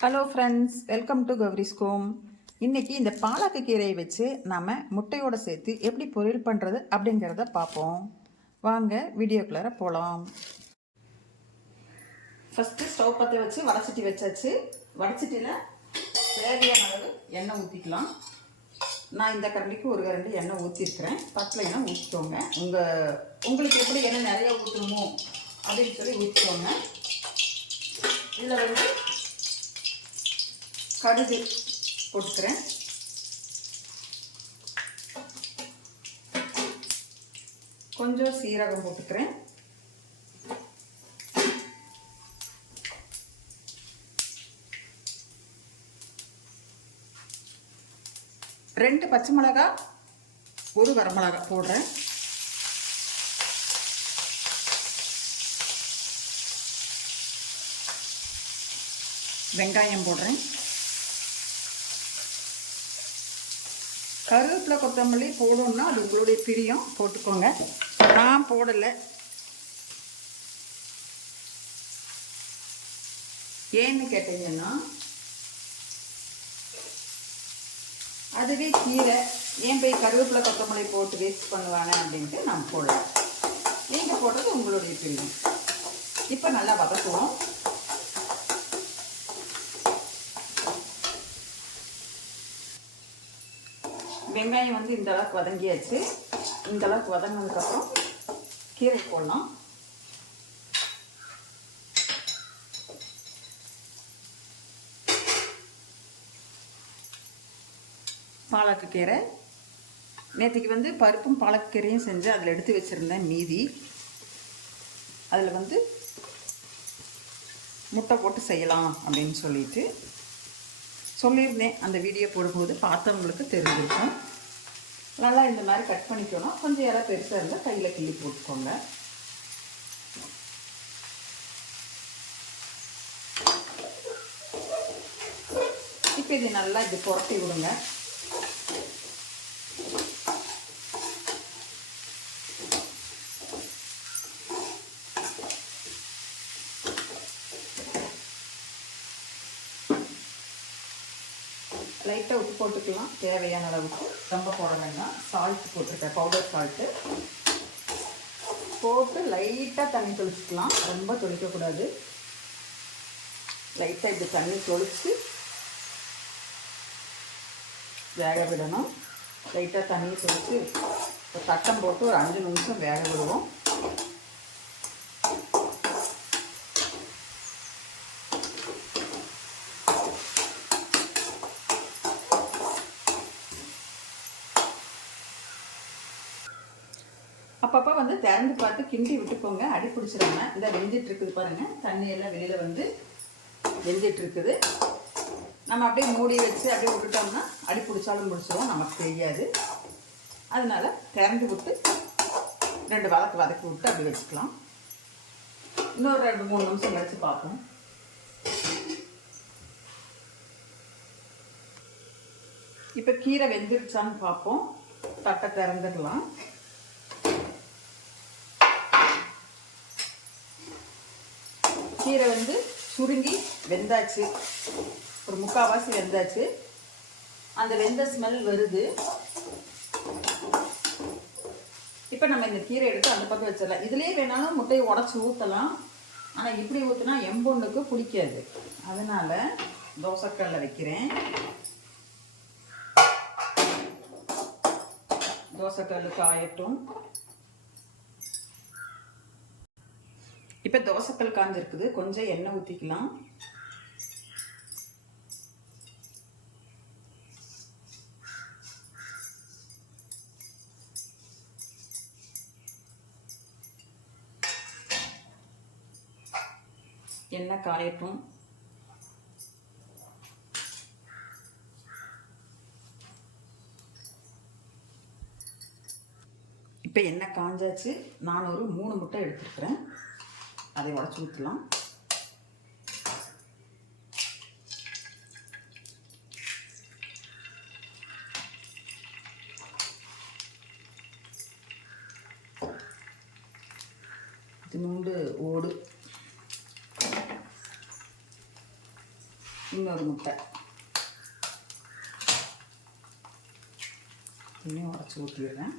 Hello friends welcome to Gowri's home இன்றைக்கி இந்த பாலக்கு கீரையை வச்சு நாம் முட்டையோடு சேர்த்து எப்படி பொரியல் பண்ணுறது அப்படிங்கிறத பார்ப்போம். வாங்க வீடியோக்குள்ளார போகலாம் ஃபஸ்ட்டு ஸ்டவ் பற்ற வச்சு வடச்சட்டி வச்சாச்சு. வடச்சட்டியில் தேவையான அளவு எண்ணெய் ஊற்றிக்கலாம் நான் இந்த கரண்டிக்கு ஒரு கரண்டி எண்ணெய் ஊற்றிருக்கிறேன் பத்தலைன்னா ஊற்றிக்கோங்க உங்கள் உங்களுக்கு எப்படி எண்ணெய் நிறையா ஊற்றணுமோ அப்படின்னு சொல்லி ஊற்றிக்கோங்க இதில் வந்து கடுகு போட்டுக்கிறேன். கொஞ்சம் சீரகம் போட்டுக்கிறேன். ரெண்டு பச்சை மிளகா ஒரு வரமிளகா போடுறேன். வெங்காயம் போடுறேன். கருவேப்பிலை கொத்தமல்லி போடணும்னா அது உங்களுடைய பிரியம். போட்டுக்கோங்க. நான் போடலை. ஏன்னு கேட்டீங்கன்னா அதுவே கீரை. ஏன் போய் கருவேப்பிலை கொத்தமல்லி போட்டு வேஸ்ட் பண்ணுவாங்க அப்படின்ட்டு நான் போடலை. நீங்கள் போடுறது உங்களுடைய பிரியம். இப்போ நல்லா வதக்குவோம். வெங்காயம் வந்து இந்த அளவுக்கு வதங்கியாச்சு. இந்த அளவுக்கு வதங்கினதுக்கப்புறம் கீரை போடலாம். பாலக்கு கீரை. நேற்றுக்கு வந்து பருப்பும் பாலக்கீரையும் செஞ்சு அதில் எடுத்து வச்சுருந்தேன் மீதி. அதில் வந்து முட்டை போட்டு செய்யலாம் அப்படின்னு சொல்லிட்டு. சொல்லியிருந்தேன் அந்த வீடியோ போடும்போது பார்த்தவங்களுக்கு தெரிஞ்சிருக்கும். நல்லா இந்த மாதிரி கட் பண்ணிக்கணும் கொஞ்சம் யாராவது பெருசாக இருந்தால் கையில் கிள்ளி போட்டுக்கோங்க. இப்போ இது நல்லா இது புரட்டி விடுங்க லைட்டாக உப்பு போட்டுக்கலாம். தேவையான அளவுக்கு. ரொம்ப போட வேண்டாம். சால்ட் போட்டிருக்கேன். பவுடர் சால்ட்டு போட்டு லைட்டாக தண்ணி தொளிச்சிக்கலாம். ரொம்ப தொளிக்கக்கூடாது. லைட்டாக இப்படி தண்ணி தொளித்து வேக விடணும். லைட்டாக தண்ணி தொளித்து ஒரு தட்டம் போட்டு ஒரு அஞ்சு நிமிஷம் வேக விடுவோம். அப்பப்போ வந்து திறந்து பார்த்து கிண்டி விட்டுக்கோங்க. அடி பிடிச்சிடாம. இந்த வெந்துட்டு இருக்குது தண்ணியெல்லாம் வெளியில் வந்து வெந்துட்டுருக்குது. நம்ம அப்படியே மூடி வச்சு அப்படியே விட்டுட்டோம்னா அடி பிடிச்சாலும் பிடிச்சிரும் நமக்கு தெரியாது. அதனால திறந்து விட்டு ரெண்டு வதக்கு வதக்கி விட்டு அப்படி வச்சுக்கலாம். இன்னொரு ரெண்டு மூணு நிமிஷம் கழிச்சு பார்ப்போம். இப்போ கீரை வெந்துருச்சான்னு பார்ப்போம். தட்டை திறந்துடலாம். கீரை வந்து சுருங்கி வெந்தாச்சு. ஒரு முக்கால்வாசி வெந்தாச்சு. அந்த வெந்த ஸ்மெல் வருது. இப்போ நம்ம இந்த கீரை எடுத்து அந்த பக்கம் வச்சிடலாம். இதுலேயே வேணாலும் முட்டையை உடச்சி ஊற்றலாம் ஆனால் இப்படி ஊற்றினா எம்பொண்ணுக்கு பிடிக்காது. அதனால் தோசைக்கல்ல வைக்கிறேன். தோசைக்கல் காயட்டும் இப்போ தோசைக்கல் காஞ்சிருக்குது கொஞ்சம் எண்ணெய் ஊற்றிக்கலாம் எண்ணெய் காயட்டும். இப்போ எண்ணெய் காஞ்சாச்சு. நான் ஒரு மூணு முட்டை எடுத்துருக்குறேன். அதை உடச்சி ஊற்றலாம் இது நூண்டு ஓடு இன்னொரு முட்டை இன்னும் உடச்சி ஊற்றிடுறேன்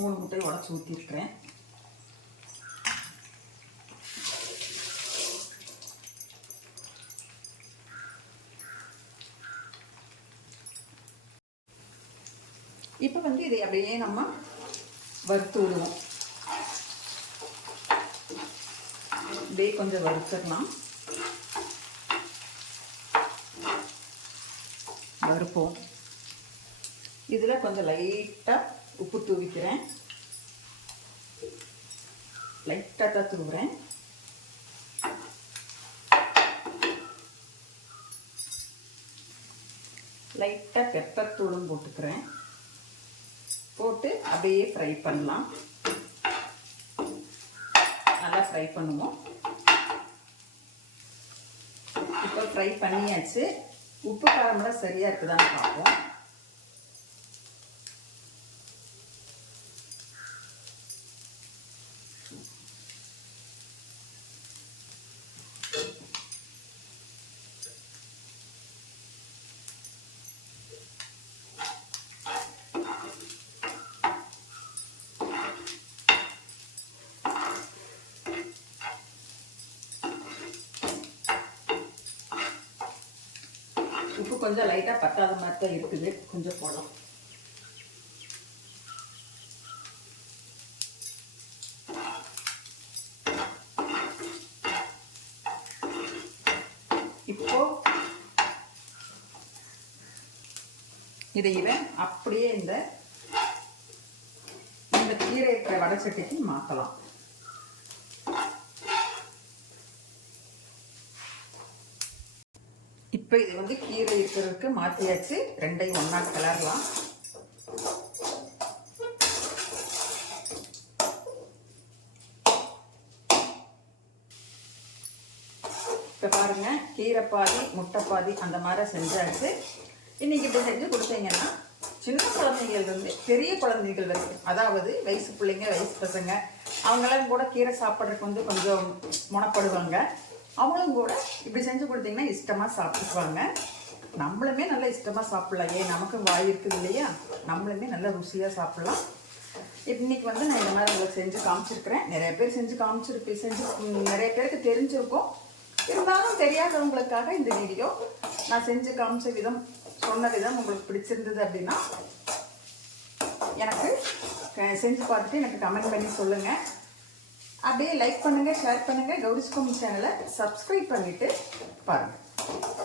மூணு முட்டையை உடச்சி ஊற்றிருக்கிறேன் இப்போ வந்து இதை அப்படியே நம்ம வறுத்து விடுவோம். அப்படியே கொஞ்சம் வறுத்துடலாம். வறுப்போம். இதில் கொஞ்சம் லைட்டாக உப்பு தூவிக்கிறேன். லைட்டாக தான் தூவுறேன். லைட்டாக பெப்பர் தூளும் போட்டுக்கிறேன். போட்டு அப்படியே ஃப்ரை பண்ணலாம். நல்லா ஃப்ரை பண்ணுவோம். இப்போ ஃப்ரை பண்ணியாச்சு. உப்பு காரம்லாம் சரியாக இருக்குதான்னு பார்ப்போம். உப்பு கொஞ்சம் லைட்டாக பத்தாத மாதிரி தான் இருக்குது. கொஞ்சம் போடலாம். இப்போ இதையில அப்படியே இந்த இந்த கீரை இருக்கிற வடச்சட்டிக்கு மாற்றலாம் இப்போ இது வந்து கீரை இருக்கிறதுக்கு மாற்றியாச்சு. ரெண்டையும் ஒன்றா கிளறலாம் இப்போ பாருங்கள் கீரை பாதி முட்டை பாதி அந்த மாதிரி செஞ்சாச்சு. இன்னைக்கு இப்படி செஞ்சு கொடுத்தீங்கன்னா சின்ன குழந்தைகள் வந்து பெரிய குழந்தைகள் வரைக்கும் அதாவது வயசு பிள்ளைங்க வயசு பசங்க அவங்களாம் கூட கீரை சாப்பிட்றதுக்கு வந்து கொஞ்சம் முனப்படுவாங்க அவங்களும் கூட இப்படி செஞ்சு கொடுத்தீங்கன்னா இஷ்டமாக சாப்பிட்டுக்குவாங்க. நம்மளுமே நல்லா இஷ்டமாக சாப்பிட்லாம். ஏன் நமக்கும் வாய் இருக்குது இல்லையா? நம்மளுமே நல்லா ருசியாக சாப்பிட்லாம். இன்னைக்கு வந்து நான் இந்த மாதிரி உங்களுக்கு செஞ்சு காமிச்சிருக்கிறேன். நிறைய பேர் செஞ்சு காமிச்சிருப்பேன் செஞ்சு நிறைய பேருக்கு தெரிஞ்சிருக்கும். இருந்தாலும் தெரியாதவங்களுக்காக இந்த வீடியோ நான் செஞ்சு காமிச்ச விதம் சொன்ன விதம் உங்களுக்கு பிடிச்சிருந்தது அப்படின்னா எனக்கு செஞ்சு பார்த்துட்டு எனக்கு கமெண்ட் பண்ணி சொல்லுங்கள் அப்படியே லைக் பண்ணுங்கள் ஷேர் பண்ணுங்கள் கௌரிஸ்கோம் சேனலை சப்ஸ்கிரைப் பண்ணிவிட்டு பாருங்கள்